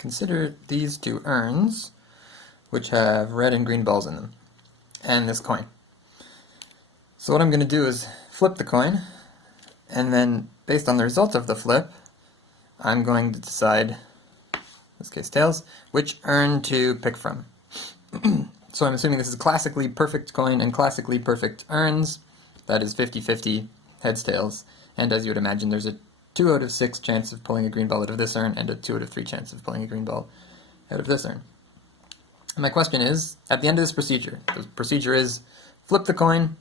Consider these two urns, which have red and green balls in them, and this coin. So what I'm going to do is flip the coin, and then based on the result of the flip, I'm going to decide, in this case tails, which urn to pick from. So I'm assuming this is classically perfect coin and classically perfect urns. That is 50-50 heads, tails, and as you would imagine, there's a 2 out of 6 chance of pulling a green ball out of this urn and a 2 out of 3 chance of pulling a green ball out of this urn. And my question is, at the end of this procedure, the procedure is flip the coin,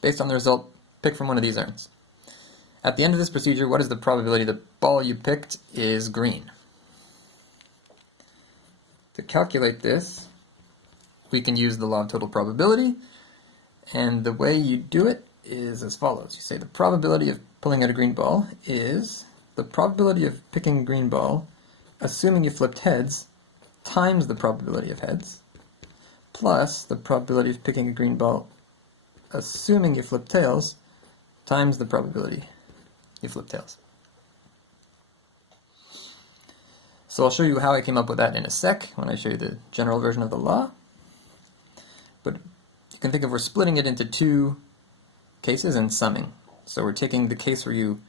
based on the result, pick from one of these urns. At the end of this procedure, what is the probability the ball you picked is green? To calculate this, we can use the law of total probability, and the way you do it is as follows. You say the probability of pulling out a green ball is the probability of picking a green ball, assuming you flipped heads, times the probability of heads, plus the probability of picking a green ball, assuming you flipped tails, times the probability you flipped tails. So I'll show you how I came up with that in a sec when I show you the general version of the law. But you can think of we're splitting it into two cases and summing. So we're taking the case where you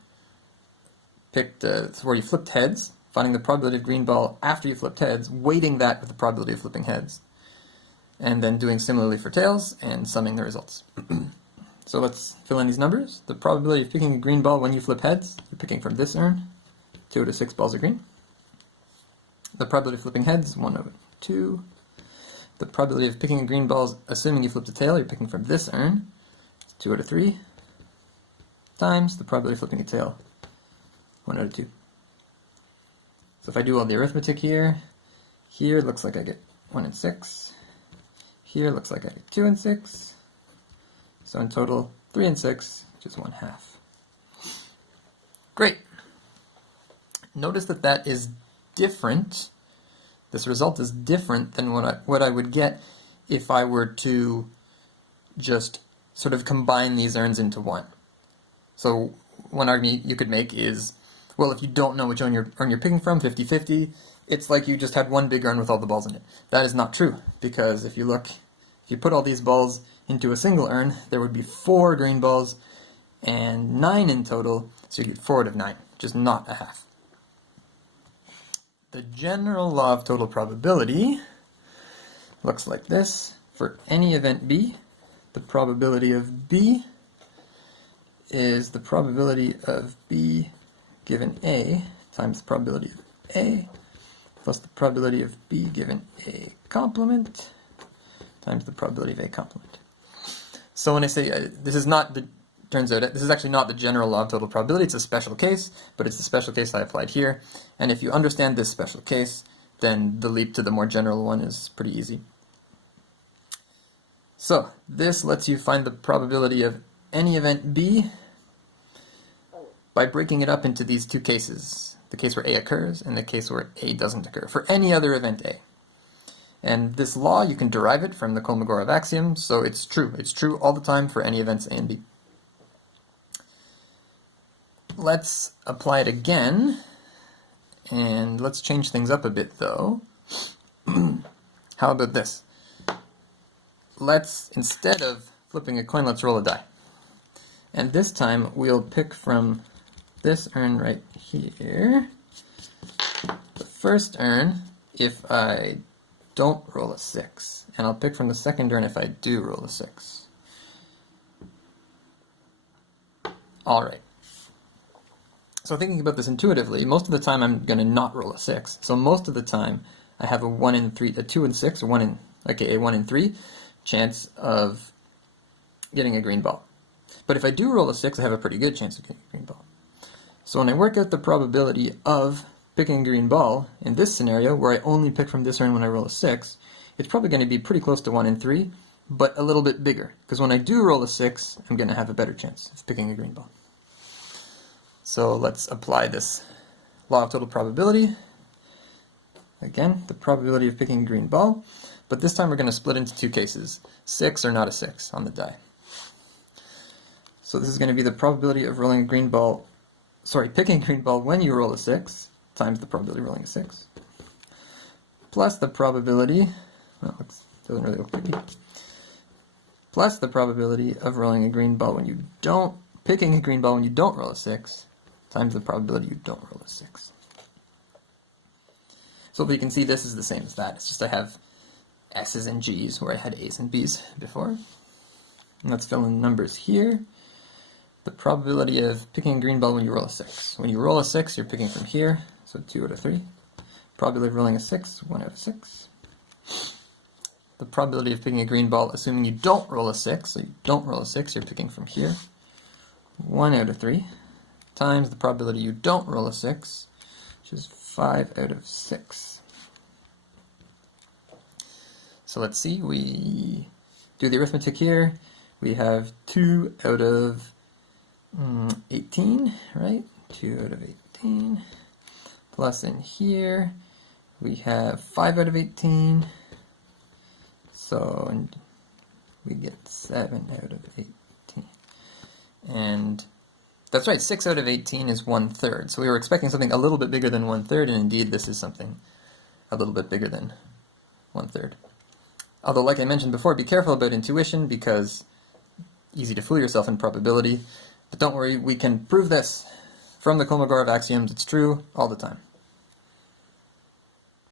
picked, where you flipped heads, finding the probability of green ball after you flipped heads, weighting that with the probability of flipping heads, and then doing similarly for tails and summing the results. So let's fill in these numbers. The probability of picking a green ball when you flip heads, you're picking from this urn, 2 out of 6 balls are green. The probability of flipping heads, 1 over 2. The probability of picking a green ball, assuming you flipped a tail, you're picking from this urn, 2 out of 3, times the probability of flipping a tail, 1 out of 2. So if I do all the arithmetic here, here looks like I get 1 and 6. Here looks like I get 2 and 6. So in total, 3 and 6, which is 1/2. Great. Notice that that is different. This result is different than what I would get if I were to just sort of combine these urns into one. So one argument you could make is, well, if you don't know which urn you're picking from, 50-50, it's like you just had one big urn with all the balls in it. That is not true, because if you look, if you put all these balls into a single urn, there would be 4 green balls and 9 in total, so you get 4 out of 9, which is not a half. The general law of total probability looks like this. For any event B, the probability of B is the probability of B given A times the probability of A plus the probability of B given A complement times the probability of A complement. So when I say this is not the, turns out this is actually not the general law of total probability, it's a special case, but it's the special case I applied here. And if you understand this special case, then the leap to the more general one is pretty easy. So this lets you find the probability of any event B by breaking it up into these two cases, the case where A occurs and the case where A doesn't occur, for any other event A. And this law, you can derive it from the Kolmogorov axiom, so it's true. It's true all the time for any events A and B. Let's apply it again, and let's change things up a bit though. How about this? Let's, instead of flipping a coin, let's roll a die. And this time we'll pick from this urn right here. The first urn, if I don't roll a 6, and I'll pick from the second urn if I do roll a 6. Alright. So thinking about this intuitively, most of the time I'm going to not roll a 6. So most of the time I have a 1 in 3, a 2 in 6, or a 1 in 3 chance of getting a green ball. But if I do roll a 6, I have a pretty good chance of getting a green ball. So when I work out the probability of picking a green ball, in this scenario, where I only pick from this urn when I roll a 6, it's probably going to be pretty close to 1 in 3, but a little bit bigger. Because when I do roll a 6, I'm going to have a better chance of picking a green ball. So let's apply this law of total probability. Again, the probability of picking a green ball, but this time we're going to split into two cases, 6 or not a 6 on the die. So this is going to be the probability of rolling a green ball, picking a green ball when you roll a 6, times the probability of rolling a 6, plus the probability, well, it doesn't really look pretty, plus the probability of rolling a green ball when you don't, picking a green ball when you don't roll a 6, times the probability you don't roll a 6. So if you can see, this is the same as that. It's just I have S's and G's where I had A's and B's before. And let's fill in numbers here. The probability of picking a green ball when you roll a 6. When you roll a 6, you're picking from here, so 2 out of 3. Probability of rolling a 6, 1 out of 6. The probability of picking a green ball, assuming you don't roll a 6, so you don't roll a 6, you're picking from here, 1 out of 3, times the probability you don't roll a 6, which is 5 out of 6. So let's see, we do the arithmetic here. We have 2 out of 18, right? 2 out of 18. Plus in here, we have 5 out of 18. So and we get 7 out of 18. And that's right, 6 out of 18 is 1/3. So we were expecting something a little bit bigger than 1/3, and indeed this is something a little bit bigger than 1/3. Although, like I mentioned before, be careful about intuition, because easy to fool yourself in probability. But don't worry, we can prove this from the Kolmogorov axioms. It's true all the time.